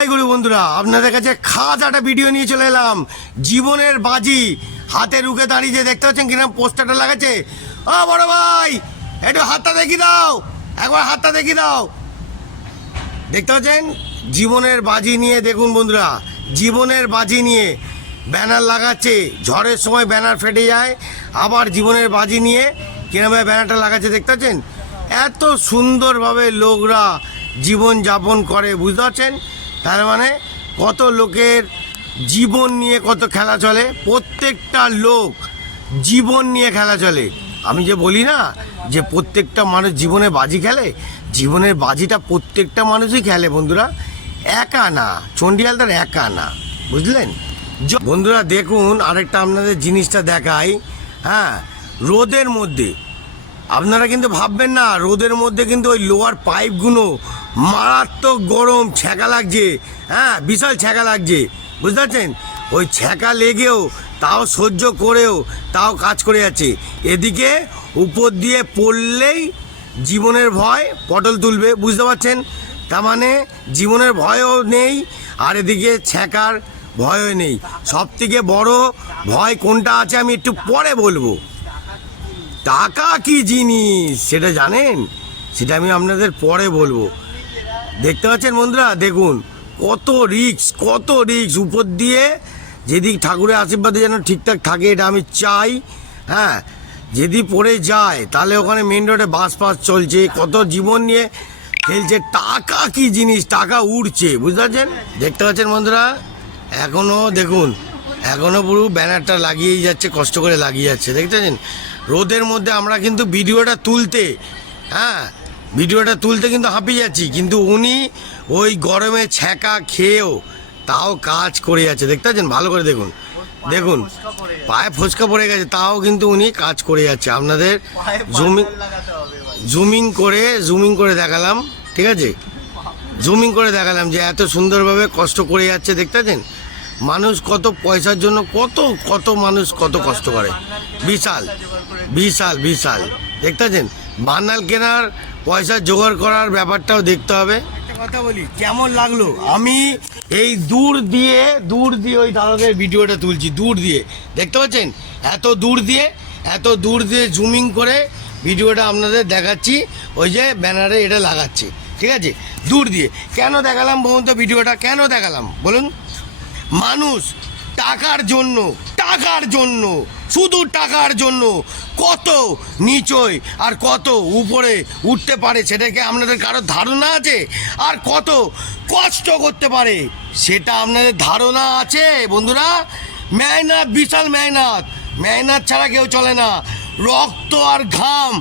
গুরু বন্ধুরা, আপনাদের কাছে খাস একটা ভিডিও নিয়ে চলে এলাম। জীবনের বাজি হাতে রুখে দাঁড়িয়ে দেখতে পাচ্ছেন কিরকম পোস্টারটা লাগাচ্ছে। ও বড় ভাই, একটু হাতটা দেখিয়ে দাও, একবার হাতটা দেখিয়ে দাও। দেখতে পাচ্ছেন জীবনের বাজি নিয়ে, দেখুন বন্ধুরা, জীবনের বাজি নিয়ে ব্যানার লাগাচ্ছে। ঝড়ের সময় ব্যানার ফেটে যায়, আবার জীবনের বাজি নিয়ে কিরকমভাবে ব্যানারটা লাগাচ্ছে দেখতে পাচ্ছেন। এত সুন্দরভাবে লোকরা জীবন যাপন করে, বুঝতে পারছেন? তার মানে কত লোকের জীবন নিয়ে কত খেলা চলে, প্রত্যেকটা লোক জীবন নিয়ে খেলা চলে। আমি যে বলি না যে প্রত্যেকটা মানুষ জীবনে বাজি খেলে, জীবনের বাজিটা প্রত্যেকটা মানুষই খেলে বন্ধুরা, একা না। চণ্ডীহালদার একা না, বুঝলেন বন্ধুরা? দেখুন আরেকটা আপনাদের জিনিসটা দেখাই। হ্যাঁ, রোদের মধ্যে আপনারা কিন্তু ভাববেন না, রোদের মধ্যে কিন্তু ওই লোহার পাইপগুলো মারাত্মক গরম, ছ্যাঁকা লাগছে। হ্যাঁ, বিশাল ছ্যাঁকা লাগছে, বুঝতে পারছেন? ওই ছ্যাঁকা লেগেও তাও সহ্য করেও তাও কাজ করে যাচ্ছে। এদিকে উপর দিয়ে পড়লেই জীবনের ভয় পটল তুলবে, বুঝতে পারছেন? তার মানে জীবনের ভয়ও নেই, আর এদিকে ছ্যাঁকার ভয়ও নেই। সব থেকে বড় ভয় কোনটা আছে আমি একটু পরে বলবো। টাকা কি জিনিস সেটা জানেন? সেটা আমি আপনাদের পরে বলবো। দেখতে পাচ্ছেন বন্ধুরা, দেখুন কত রিস্ক, কত রিস্ক। উপর দিয়ে যেদিক ঠাকুরের আশীর্বাদে যেন ঠিকঠাক থাকে, এটা আমি চাই। হ্যাঁ, যদি পড়ে যায় তাহলে ওখানে মেন রোডে বাস ফাস চলছে, কত জীবন নিয়ে খেলছে। টাকা কি জিনিস, টাকা উড়ছে, বুঝতে পারছেন? দেখতে পাচ্ছেন বন্ধুরা, এখনও দেখুন, এখনও পুরো ব্যানারটা লাগিয়েই যাচ্ছে, কষ্ট করে লাগিয়ে যাচ্ছে, দেখতে পাচ্ছেন? রোদের মধ্যে আমরা কিন্তু ভিডিওটা তুলতে, হ্যাঁ ভিডিওটা তুলতে কিন্তু হাঁপিয়ে যাচ্ছি, কিন্তু উনি ওই গরমে ছ্যাঁকা খেয়েও তাও কাজ করে যাচ্ছে, দেখতে পাচ্ছেন? ভালো করে দেখুন, দেখুন পায়ে ফোসকা পড়ে গেছে, তাও কিন্তু উনি কাজ করে যাচ্ছে। আপনাদের জুমিং করে দেখালাম, ঠিক আছে? জুমিং করে দেখালাম যে এত সুন্দরভাবে কষ্ট করে যাচ্ছে, দেখতে পাচ্ছেন? মানুষ কত পয়সার জন্য কত কত মানুষ কত কষ্ট করে, বিশাল বিশাল বিশাল, দেখতে পাচ্ছেন? বার্নাল কেনার পয়সা জোগাড় করার ব্যাপারটাও দেখতে হবে। একটা কথা বলি, কেমন লাগলো? আমি এই দূর দিয়ে ওই দাদাদের ভিডিওটা তুলছি, দূর দিয়ে, দেখতে পাচ্ছেন? এত দূর দিয়ে জুমিং করে ভিডিওটা আপনাদের দেখাচ্ছি। ওই যে ব্যানারে এটা লাগাচ্ছে, ঠিক আছে? দূর দিয়ে কেন দেখালাম বলুন তো? ভিডিওটা কেন দেখালাম বলুন? মানুষ টাকার জন্য শুধু টাকার জন্য কত নিচয় আর কত উপরে উঠতে পারে সেটাকে আপনাদের কারো ধারণা আছে? আর কত কষ্ট করতে পারে সেটা আপনাদের ধারণা আছে বন্ধুরা? মেহনত, বিশাল মেহনত ছাড়া কেউ চলে না। রক্ত আর ঘাম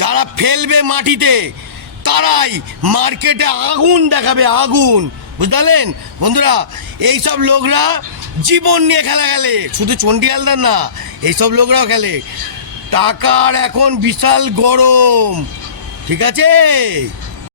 যারা ফেলবে মাটিতে, তারাই মার্কেটে আগুন দেখাবে, আগুন, বুঝলেন বন্ধুরা? এইসব লোকরা জীবন নিয়ে খেলা খেলে, শুধু চণ্ডীহালদার না, এইসব লোকরাও খেলে। টাকার এখন বিশাল গরম, ঠিক আছে?